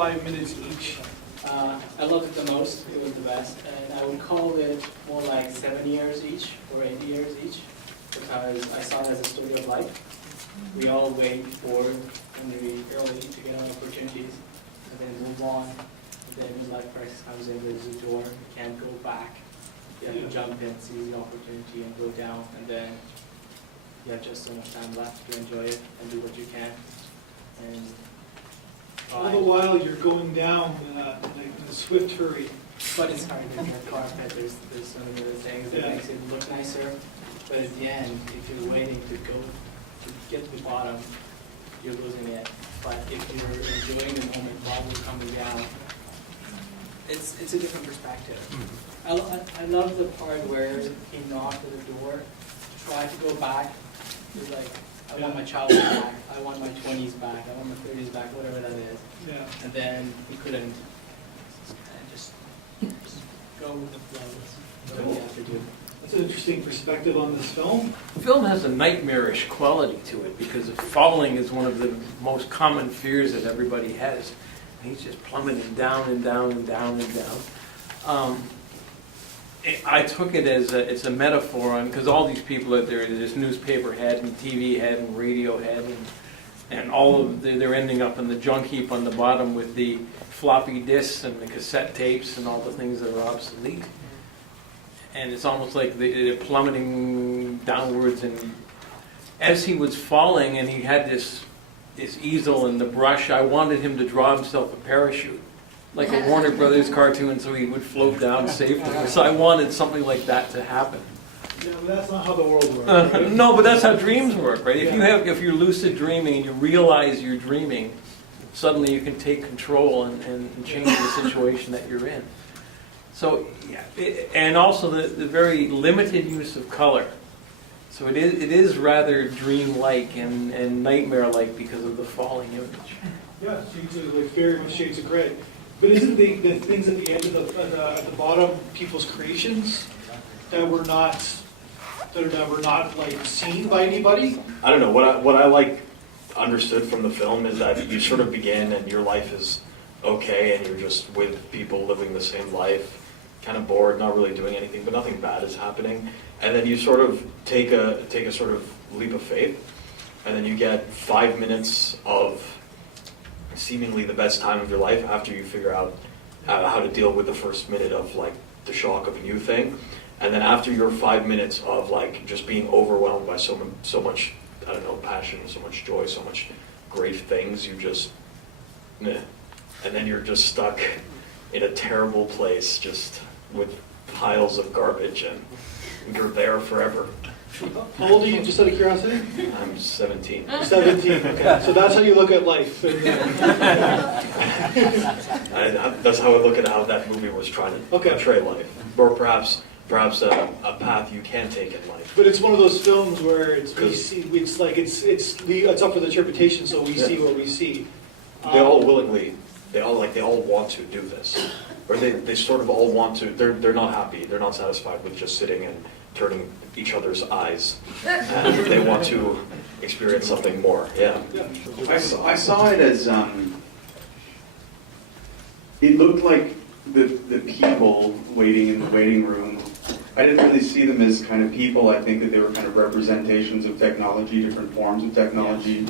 5 minutes each? I loved it the most. It was the best. And I would call it more like 7 years each or 8 years each, because I saw it as a story of life. We all wait for when we early to get our opportunities and then move on. And then when life crisis comes in, there's a door. You can't go back. You have to jump in, seize the opportunity, and go down. And then you have just so much time left to enjoy it and do what you can. And All the while you're going down in a swift hurry. but it's hard in your carpet. There's so many other things that makes it look nicer. But at the end, if you're waiting to go to get to the bottom, you're losing it. But if you're enjoying the moment while you're coming down, it's a different perspective. I love the part where he knocked at the door, tried to go back. He's like, I want my childhood back. I want my 20s back. I want my 30s back, whatever that is. Yeah. And then he couldn't. And just go with the flow. That's what you have to do. That's an interesting perspective on this film. The film has a nightmarish quality to it because falling is one of the most common fears that everybody has. And he's just plummeting down and down and down and down. I took it as it's a metaphor on, because all these people out there, this newspaper head and TV head and radio head, and all of they're ending up in the junk heap on the bottom with the floppy disks and the cassette tapes and all the things that are obsolete. And it's almost like they're plummeting downwards. And as he was falling, and he had this easel and the brush, I wanted him to draw himself a parachute, like a Warner Brothers cartoon, so he would float down safely. So I wanted something like that to happen. Yeah, but that's not how the world works. Right? No, but that's how dreams work, right? If you're lucid dreaming and you realize you're dreaming, suddenly you can take control and change the situation that you're in. So, yeah, and also the very limited use of color. So it is rather dream-like and nightmare-like because of the falling image. Yeah, seems like very much shades of gray. But isn't the things at the end of at the bottom people's creations that were not like seen by anybody? I don't know. What I like understood from the film is that you sort of begin and your life is okay and you're just with people living the same life, kind of bored, not really doing anything, but nothing bad is happening. And then you sort of take a sort of leap of faith, and then you get 5 minutes of seemingly the best time of your life after you figure out how to deal with the first minute of like the shock of a new thing. And then after your 5 minutes of like just being overwhelmed by so much, I don't know, passion, so much joy, so much great things, you just, meh. And then you're just stuck in a terrible place, just with piles of garbage, and you're there forever. How old are you, just out of curiosity? I'm 17. 17, okay. So that's how you look at life. That's how I look at how that movie was trying to portray life. Or perhaps a path you can take in life. But it's one of those films where it's up for the interpretation, so we see what we see. They all willingly, they all want to do this. Or they sort of all want to, they're not happy, they're not satisfied with just sitting and turning each other's eyes. And they want to experience something more, yeah. I saw it as, it looked like the people waiting in the waiting room, I didn't really see them as kind of people. I think that they were kind of representations of technology, different forms of technology,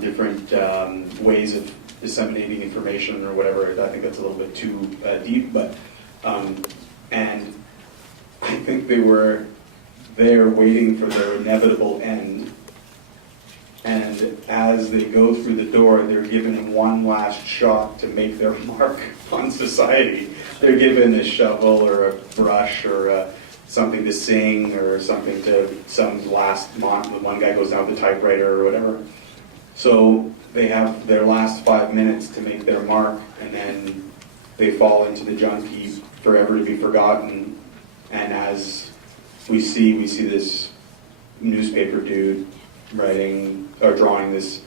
different ways of disseminating information or whatever. I think that's a little bit too deep, but and I think they were there waiting for their inevitable end. And as they go through the door, they're given one last shot to make their mark on society. They're given a shovel or a brush or something to sing or something to some last month. One guy goes down with the typewriter or whatever. So they have their last 5 minutes to make their mark, and then they fall into the junk heap, forever to be forgotten. And as we see this newspaper dude writing or drawing this,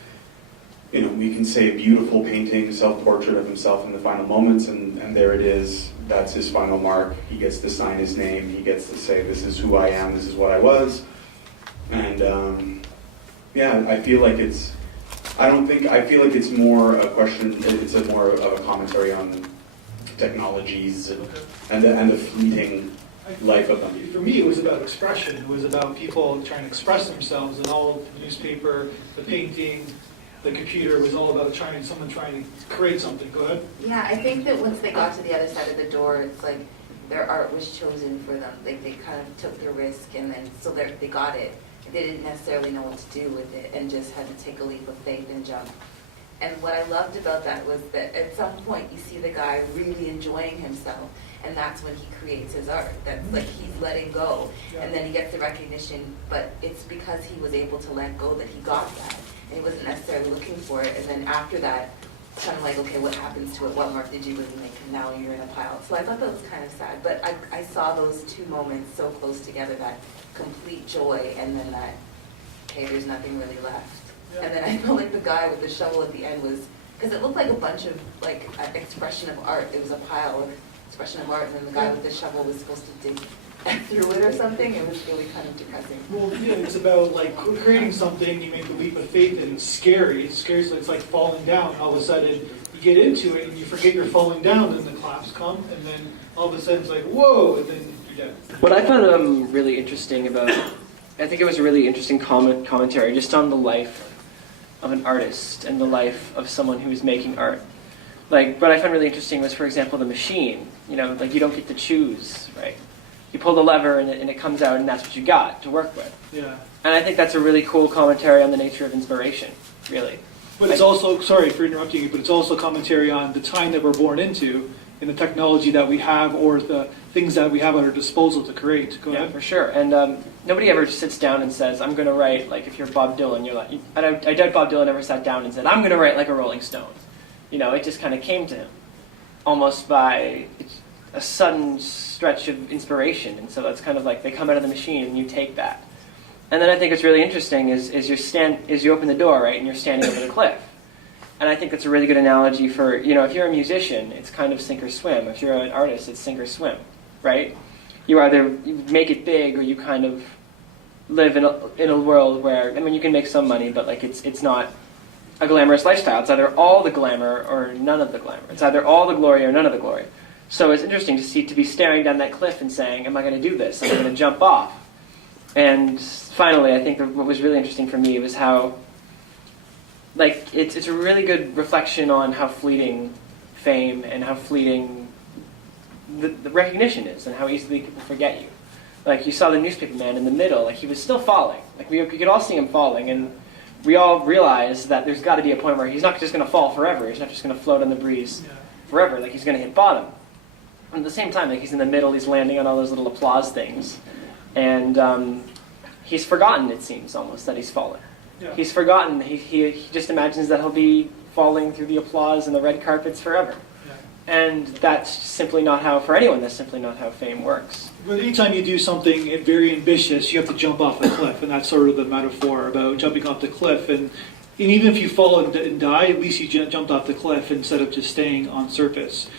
we can say beautiful painting, self-portrait of himself in the final moments, and there it is. That's his final mark. He gets to sign his name. He gets to say, this is who I am, this is what I was. And I feel like I feel like it's more a question, it's a more of a commentary on technologies and the fleeting life of them. For me, it was about expression. It was about people trying to express themselves, and all the newspaper, the painting, the computer was all about someone trying to create something. Go ahead. Yeah, I think that once they got to the other side of the door, it's like their art was chosen for them. Like they kind of took the risk, and then so they got it. They didn't necessarily know what to do with it, and just had to take a leap of faith and jump. And what I loved about that was that at some point you see the guy really enjoying himself, and that's when he creates his art. That's like he's letting go, and then he gets the recognition, but it's because he was able to let go that he got that. And he wasn't necessarily looking for it, and then after that, it's kind of like, okay, what happens to it? What mark did you really make? And now you're in a pile. So I thought that was kind of sad, but I saw those two moments so close together, that complete joy, and then that, okay, there's nothing really left. And then I felt like the guy with the shovel at the end was, because it looked like a bunch of, like, expression of art. It was a pile of expression of art, and then the guy with the shovel was supposed to dig through it or something. It was really kind of depressing. Well, yeah, it's about like creating something. You make the leap of faith, and it's scary. It's scary, so it's like falling down. All of a sudden, you get into it, and you forget you're falling down, and the claps come, and then all of a sudden it's like, whoa, and then you're dead. What I found really interesting about, I think it was a really interesting commentary just on the life of an artist and the life of someone who is making art. Like, what I found really interesting was, for example, the machine. You know, like you don't get to choose, right? You pull the lever and it comes out, and that's what you got to work with. Yeah. And I think that's a really cool commentary on the nature of inspiration, really. But it's also, sorry for interrupting you, but it's also commentary on the time that we're born into and the technology that we have, or the things that we have at our disposal to create. Go Yeah, ahead. for sure. And nobody ever sits down and says, I'm going to write, like if you're Bob Dylan, you're like, I doubt Bob Dylan ever sat down and said, I'm going to write like a Rolling Stone. You know, it just kind of came to him, almost by a sudden stretch of inspiration. And so that's kind of like they come out of the machine and you take that. And then I think what's really interesting is you open the door, right, and you're standing over the cliff. And I think that's a really good analogy for, you know, if you're a musician, it's kind of sink or swim. If you're an artist, it's sink or swim, right? You either make it big, or you kind of live in a world where, I mean, you can make some money, but like it's not a glamorous lifestyle. It's either all the glamour or none of the glamour. It's either all the glory or none of the glory. So it's interesting to be staring down that cliff and saying, am I going to do this? Am I going to jump off? And finally, I think what was really interesting for me was how, like, it's a really good reflection on how fleeting fame and how fleeting the recognition is, and how easily people forget you. Like, you saw the newspaper man in the middle, like, he was still falling. Like, we could all see him falling, and we all realized that there's got to be a point where he's not just going to fall forever. He's not just going to float on the breeze forever. Like, he's going to hit bottom. And at the same time, like, he's in the middle, he's landing on all those little applause things. And he's forgotten, it seems, almost, that he's fallen. Yeah. He's forgotten. He just imagines that he'll be falling through the applause and the red carpets forever. Yeah. And that's simply not how, for anyone, that's simply not how fame works. But anytime you do something very ambitious, you have to jump off the cliff, and that's sort of the metaphor about jumping off the cliff. And even if you fall and die, at least you jumped off the cliff instead of just staying on surface.